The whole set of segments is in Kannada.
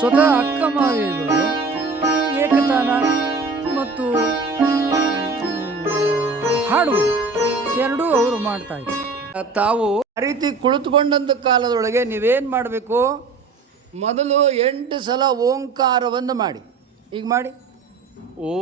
ಸ್ವತಃ ಅಕ್ಕ ಮಹಾದೇವರು ಏಕತಾನ ಮತ್ತು ಹಾಡುವುದು ಎರಡೂ ಅವರು ಮಾಡ್ತಾ ಇದ್ದಾರೆ. ತಾವು ಆ ರೀತಿ ಕುಳಿತುಕೊಂಡಂಥ ಕಾಲದೊಳಗೆ ನೀವೇನು ಮಾಡಬೇಕು? ಮೊದಲು 8 ಸಲ ಓಂಕಾರವನ್ನು ಮಾಡಿ. ಈಗ ಮಾಡಿ. ಓ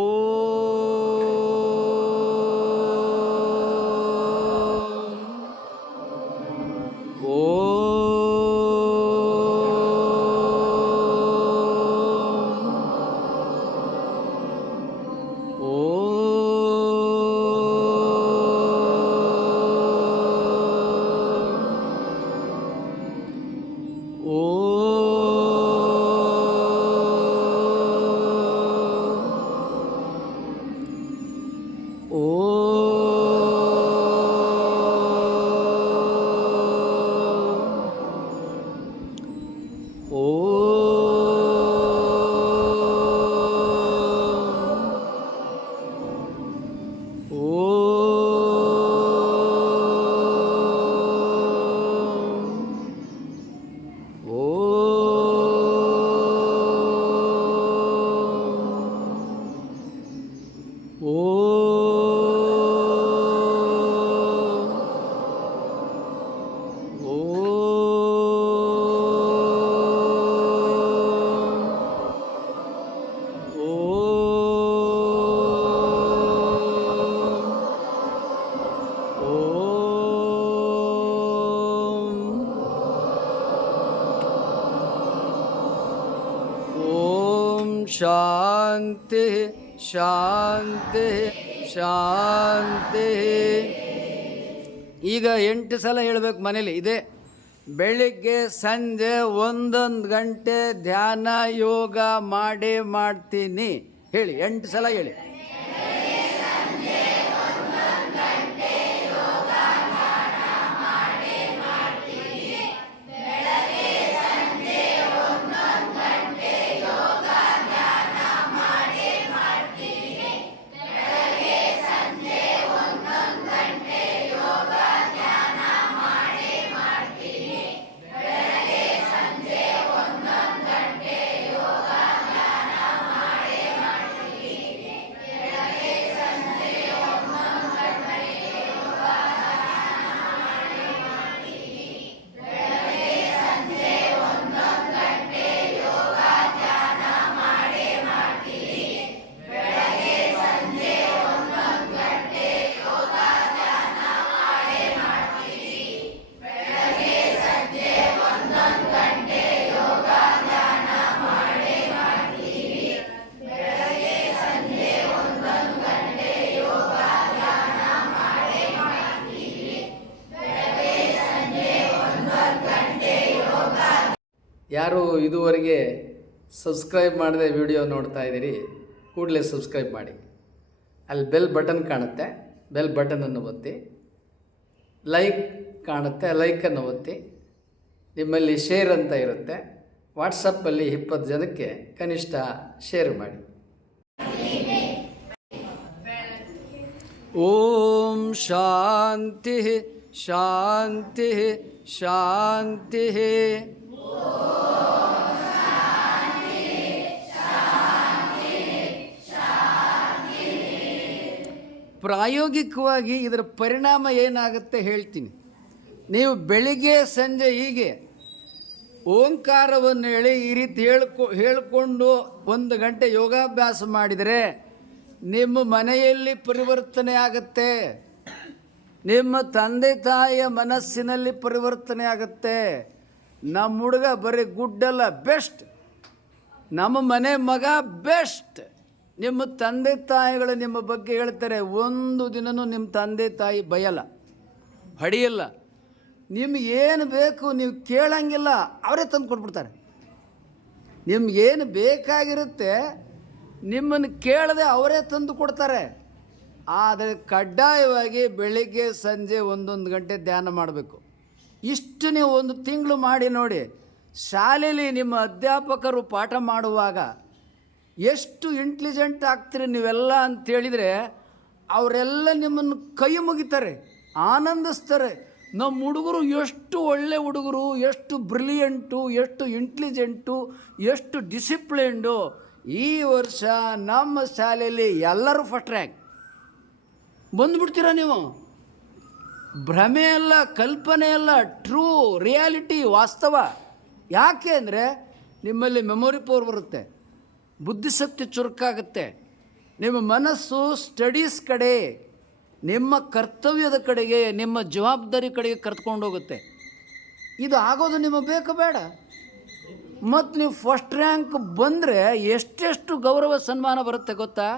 ಶಾಂತಿ ಶಾಂತಿ ಶಾಂತಿ. ಈಗ 8 ಸಲ ಹೇಳಬೇಕು ಮನೇಲಿ. ಇದೆ ಬೆಳಿಗ್ಗೆ ಸಂಜೆ 1 ಗಂಟೆ ಧ್ಯಾನ ಯೋಗ ಮಾಡೇ ಮಾಡ್ತೀನಿ. ಹೇಳಿ, 8 ಸಲ ಹೇಳಿ. ಯಾರು ಇದುವರೆಗೆ ಸಬ್ಸ್ಕ್ರೈಬ್ ಮಾಡದೆ ವಿಡಿಯೋ ನೋಡ್ತಾ ಇದ್ದೀರಿ, ಕೂಡಲೇ ಸಬ್ಸ್ಕ್ರೈಬ್ ಮಾಡಿ. ಅಲ್ಲಿ ಬೆಲ್ ಬಟನ್ ಕಾಣುತ್ತೆ, ಬೆಲ್ ಬಟನನ್ನು ಒತ್ತಿ. ಲೈಕ್ ಕಾಣುತ್ತೆ, ಲೈಕನ್ನು ಒತ್ತಿ. ನಿಮ್ಮಲ್ಲಿ ಶೇರ್ ಅಂತ ಇರುತ್ತೆ, ವಾಟ್ಸಪ್ಪಲ್ಲಿ 20 ಜನಕ್ಕೆ ಕನಿಷ್ಠ ಶೇರ್ ಮಾಡಿ. ಓಂ ಶಾಂತಿ ಶಾಂತಿ ಶಾಂತಿ. ಪ್ರಾಯೋಗಿಕವಾಗಿ ಇದರ ಪರಿಣಾಮ ಏನಾಗುತ್ತೆ ಹೇಳ್ತೀನಿ. ನೀವು ಬೆಳಿಗ್ಗೆ ಸಂಜೆ ಹೀಗೆ ಓಂಕಾರವನ್ನು ಹೇಳಿ ಈ ರೀತಿ ಹೇಳಿಕೊಂಡು 1 ಗಂಟೆ ಯೋಗಾಭ್ಯಾಸ ಮಾಡಿದರೆ ನಿಮ್ಮ ಮನೆಯಲ್ಲಿ ಪರಿವರ್ತನೆ ಆಗುತ್ತೆ. ನಿಮ್ಮ ತಂದೆ ತಾಯಿಯ ಮನಸ್ಸಿನಲ್ಲಿ ಪರಿವರ್ತನೆ ಆಗುತ್ತೆ. ನಮ್ಮ ಹುಡುಗ ಬರೀ ಗುಡ್ಡಲ್ಲ, ಬೆಸ್ಟ್. ನಮ್ಮ ಮನೆ ಮಗ ಬೆಸ್ಟ್. ನಿಮ್ಮ ತಂದೆ ತಾಯಿಗಳು ನಿಮ್ಮ ಬಗ್ಗೆ ಹೇಳ್ತಾರೆ. ಒಂದು ದಿನವೂ ನಿಮ್ಮ ತಂದೆ ತಾಯಿ ಬಯಲ್ಲ, ಹೊಡೆಯಲ್ಲ. ನಿಮ್ಗೇನು ಬೇಕು ನೀವು ಕೇಳಂಗಿಲ್ಲ, ಅವರೇ ತಂದು ಕೊಟ್ಬಿಡ್ತಾರೆ. ನಿಮ್ಗೇನು ಬೇಕಾಗಿರುತ್ತೆ ನಿಮ್ಮನ್ನು ಕೇಳದೆ ಅವರೇ ತಂದು ಕೊಡ್ತಾರೆ. ಆದರೆ ಕಡ್ಡಾಯವಾಗಿ ಬೆಳಿಗ್ಗೆ ಸಂಜೆ 1 ಗಂಟೆ ಧ್ಯಾನ ಮಾಡಬೇಕು. ಇಷ್ಟು ನೀವು 1 ತಿಂಗಳು ಮಾಡಿ ನೋಡಿ. ಶಾಲೆಯಲ್ಲಿ ನಿಮ್ಮ ಅಧ್ಯಾಪಕರು ಪಾಠ ಮಾಡುವಾಗ ಎಷ್ಟು ಇಂಟೆಲಿಜೆಂಟ್ ಆಗ್ತೀರಿ ನೀವೆಲ್ಲ ಅಂತೇಳಿದರೆ ಅವರೆಲ್ಲ ನಿಮ್ಮನ್ನು ಕೈ ಮುಗಿತಾರೆ, ಆನಂದಿಸ್ತಾರೆ. ನಮ್ಮ ಹುಡುಗರು ಎಷ್ಟು ಒಳ್ಳೆ ಹುಡುಗರು, ಎಷ್ಟು ಬ್ರಿಲಿಯಂಟು, ಎಷ್ಟು ಇಂಟೆಲಿಜೆಂಟು, ಎಷ್ಟು ಡಿಸಿಪ್ಲಿನ್ಡು. ಈ ವರ್ಷ ನಮ್ಮ ಶಾಲೆಯಲ್ಲಿ ಎಲ್ಲರೂ ಫಸ್ಟ್ ರ್ಯಾಂಕ್. ಬಂದುಬಿಡ್ತೀರ ನೀವು. ಭ್ರಮೆ ಅಲ್ಲ, ಕಲ್ಪನೆ ಅಲ್ಲ, ಟ್ರೂ ರಿಯಾಲಿಟಿ, ವಾಸ್ತವ. ಯಾಕೆ ಅಂದರೆ ನಿಮ್ಮಲ್ಲಿ ಮೆಮೊರಿ ಪವರ್ ಬರುತ್ತೆ, ಬುದ್ಧಿಶಕ್ತಿ ಚುರುಕಾಗುತ್ತೆ, ನಿಮ್ಮ ಮನಸ್ಸು ಸ್ಟಡೀಸ್ ಕಡೆ, ನಿಮ್ಮ ಕರ್ತವ್ಯದ ಕಡೆಗೆ, ನಿಮ್ಮ ಜವಾಬ್ದಾರಿ ಕಡೆಗೆ ಕರ್ತ್ಕೊಂಡೋಗುತ್ತೆ. ಇದು ಆಗೋದು ನಿಮಗೆ ಬೇಕು ಬೇಡ? ಮತ್ತು ನೀವು ಫಸ್ಟ್ ರ್ಯಾಂಕ್ ಬಂದರೆ ಎಷ್ಟೆಷ್ಟು ಗೌರವ ಸನ್ಮಾನ ಬರುತ್ತೆ ಗೊತ್ತಾ?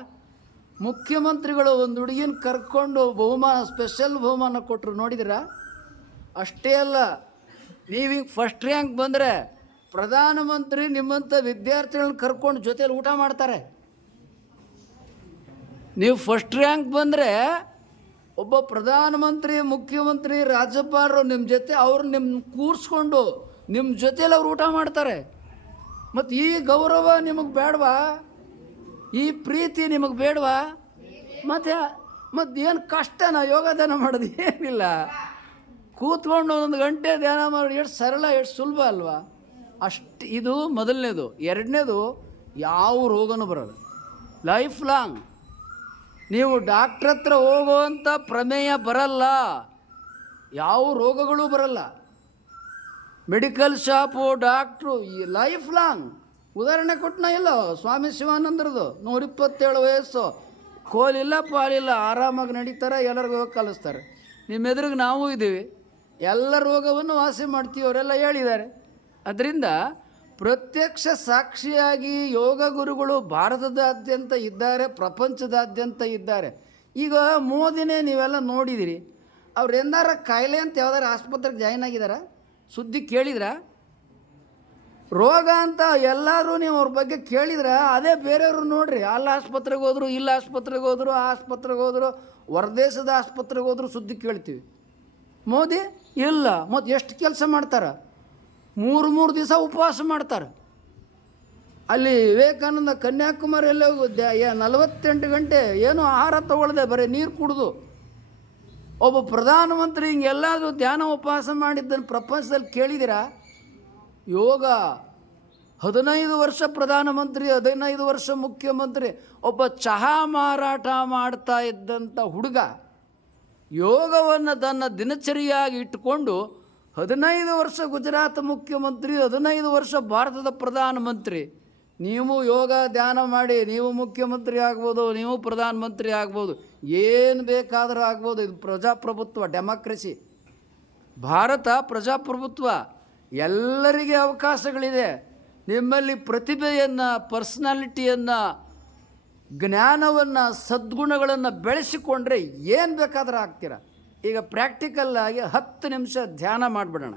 ಮುಖ್ಯಮಂತ್ರಿಗಳು ಒಂದು ಹುಡುಗಿನ ಕರ್ಕೊಂಡು ಬಹುಮಾನ, ಸ್ಪೆಷಲ್ ಬಹುಮಾನ ಕೊಟ್ಟರು, ನೋಡಿದಿರಾ? ಅಷ್ಟೇ ಅಲ್ಲ, ನೀವೀಗ ಫಸ್ಟ್ ರ್ಯಾಂಕ್ ಬಂದರೆ ಪ್ರಧಾನಮಂತ್ರಿ ನಿಮ್ಮಂಥ ವಿದ್ಯಾರ್ಥಿಗಳನ್ನ ಕರ್ಕೊಂಡು ಜೊತೆಯಲ್ಲಿ ಊಟ ಮಾಡ್ತಾರೆ. ನೀವು ಫಸ್ಟ್ ರ್ಯಾಂಕ್ ಬಂದರೆ ಒಬ್ಬ ಪ್ರಧಾನಮಂತ್ರಿ, ಮುಖ್ಯಮಂತ್ರಿ, ರಾಜ್ಯಪಾಲರು ನಿಮ್ಮ ಜೊತೆ, ಅವ್ರು ನಿಮ್ಮ ಕೂರಿಸ್ಕೊಂಡು ನಿಮ್ಮ ಜೊತೆಯಲ್ಲಿ ಅವ್ರು ಊಟ ಮಾಡ್ತಾರೆ. ಮತ್ತು ಈ ಗೌರವ ನಿಮಗೆ ಬೇಡವಾ? ಈ ಪ್ರೀತಿ ನಿಮಗೆ ಬೇಡವಾ? ಮತ್ತು ಏನು ಕಷ್ಟನಾ ಯೋಗ ಧ್ಯಾನ ಮಾಡೋದು? ಏನಿಲ್ಲ, ಕೂತ್ಕೊಂಡು ಒಂದೊಂದು ಗಂಟೆ ಧ್ಯಾನ ಮಾಡಿ ಎಷ್ಟು ಸರಳ, ಎಷ್ಟು ಸುಲಭ ಅಲ್ವಾ? ಅಷ್ಟು. ಇದು ಮೊದಲನೇದು. ಎರಡನೇದು, ಯಾವ ರೋಗನೂ ಬರೋದು ಲೈಫ್ ಲಾಂಗ್. ನೀವು ಡಾಕ್ಟ್ರ್ ಹತ್ರ ಹೋಗುವಂಥ ಪ್ರಮೇಯ ಬರಲ್ಲ, ಯಾವ ರೋಗಗಳೂ ಬರಲ್ಲ. ಮೆಡಿಕಲ್ ಶಾಪು, ಡಾಕ್ಟ್ರು, ಈ ಲೈಫ್ ಲಾಂಗ್. ಉದಾಹರಣೆ ಕೊಟ್ಟನ ಇಲ್ಲ, ಸ್ವಾಮಿ ಶಿವಾನಂದರದು 127 ವಯಸ್ಸು, ಕೋಲಿಲ್ಲ ಪಾಲಿಲ್ಲ, ಆರಾಮಾಗಿ ನಡೀತಾರೆ, ಎಲ್ಲರಿಗೂ ಹೋಗಿ ಕಲಿಸ್ತಾರೆ. ನಿಮ್ಮ ಎದುರಿಗೆ ನಾವು ಇದ್ದೀವಿ, ಎಲ್ಲ ರೋಗವನ್ನು ವಾಸಿ ಮಾಡ್ತೀವಿ, ಅವರೆಲ್ಲ ಹೇಳಿದ್ದಾರೆ. ಅದರಿಂದ ಪ್ರತ್ಯಕ್ಷ ಸಾಕ್ಷಿಯಾಗಿ ಯೋಗ ಗುರುಗಳು ಭಾರತದಾದ್ಯಂತ ಇದ್ದಾರೆ, ಪ್ರಪಂಚದಾದ್ಯಂತ ಇದ್ದಾರೆ. ಈಗ ಮೋದಿನೇ ನೀವೆಲ್ಲ ನೋಡಿದಿರಿ, ಅವ್ರು ಎಂದಾರ ಕಾಯಿಲೆ ಅಂತ ಯಾವ್ದಾರು ಆಸ್ಪತ್ರೆಗೆ ಜಾಯ್ನ್ ಆಗಿದಾರ? ಸುದ್ದಿ ಕೇಳಿದ್ರ? ರೋಗ ಅಂತ ಎಲ್ಲರೂ ನೀವು ಅವ್ರ ಬಗ್ಗೆ ಕೇಳಿದ್ರೆ, ಅದೇ ಬೇರೆಯವರು ನೋಡ್ರಿ, ಅಲ್ಲಿ ಆಸ್ಪತ್ರೆಗೆ ಹೋದ್ರು, ಇಲ್ಲಿ ಆಸ್ಪತ್ರೆಗೆ ಹೋದ್ರು, ಆ ಆಸ್ಪತ್ರೆಗೆ ಹೋದ್ರು, ಹೊರದೇಶದ ಆಸ್ಪತ್ರೆಗೆ ಹೋದ್ರು ಸುದ್ದಿ ಕೇಳ್ತೀವಿ. ಮೋದಿ ಇಲ್ಲ. ಮತ್ತು ಎಷ್ಟು ಕೆಲಸ ಮಾಡ್ತಾರೆ? 3 ದಿವಸ ಉಪವಾಸ ಮಾಡ್ತಾರೆ. ಅಲ್ಲಿ ವಿವೇಕಾನಂದ ಕನ್ಯಾಕುಮಾರಿಯಲ್ಲಿ 48 ಗಂಟೆ ಏನೂ ಆಹಾರ ತಗೊಳ್ಳದೆ ಬರೀ ನೀರು ಕುಡಿದು. ಒಬ್ಬ ಪ್ರಧಾನಮಂತ್ರಿ ಹಿಂಗೆಲ್ಲಾದರೂ ಧ್ಯಾನ ಉಪವಾಸ ಮಾಡಿದ್ದನ್ನು ಪ್ರಪಂಚದಲ್ಲಿ ಕೇಳಿದ್ದೀರಾ? ಯೋಗ 15 ವರ್ಷ ಪ್ರಧಾನಮಂತ್ರಿ, 15 ವರ್ಷ ಮುಖ್ಯಮಂತ್ರಿ, ಒಬ್ಬ ಚಹಾ ಮಾರಾಟ ಮಾಡ್ತಾ ಇದ್ದಂಥ ಹುಡುಗ ಯೋಗವನ್ನು ತನ್ನ ದಿನಚರಿಯಾಗಿ ಇಟ್ಟುಕೊಂಡು 15 ವರ್ಷ ಗುಜರಾತ್ ಮುಖ್ಯಮಂತ್ರಿ, 15 ವರ್ಷ ಭಾರತದ ಪ್ರಧಾನಮಂತ್ರಿ. ನೀವು ಯೋಗ ಧ್ಯಾನ ಮಾಡಿ ನೀವು ಮುಖ್ಯಮಂತ್ರಿ ಆಗ್ಬೋದು, ನೀವು ಪ್ರಧಾನಮಂತ್ರಿ ಆಗ್ಬೋದು, ಏನು ಬೇಕಾದರೂ ಆಗ್ಬೋದು. ಇದು ಪ್ರಜಾಪ್ರಭುತ್ವ, ಡೆಮಾಕ್ರಸಿ. ಭಾರತ ಪ್ರಜಾಪ್ರಭುತ್ವ, ಎಲ್ಲರಿಗೆ ಅವಕಾಶಗಳಿದೆ. ನಿಮ್ಮಲ್ಲಿ ಪ್ರತಿಭೆಯನ್ನು, ಪರ್ಸ್ನಾಲಿಟಿಯನ್ನು, ಜ್ಞಾನವನ್ನು, ಸದ್ಗುಣಗಳನ್ನು ಬೆಳೆಸಿಕೊಂಡ್ರೆ ಏನು ಬೇಕಾದರೂ ಆಗ್ತೀರ. ಈಗ ಪ್ರಾಕ್ಟಿಕಲ್ಲಾಗಿ 10 ನಿಮಿಷ ಧ್ಯಾನ ಮಾಡಿಬಿಡೋಣ.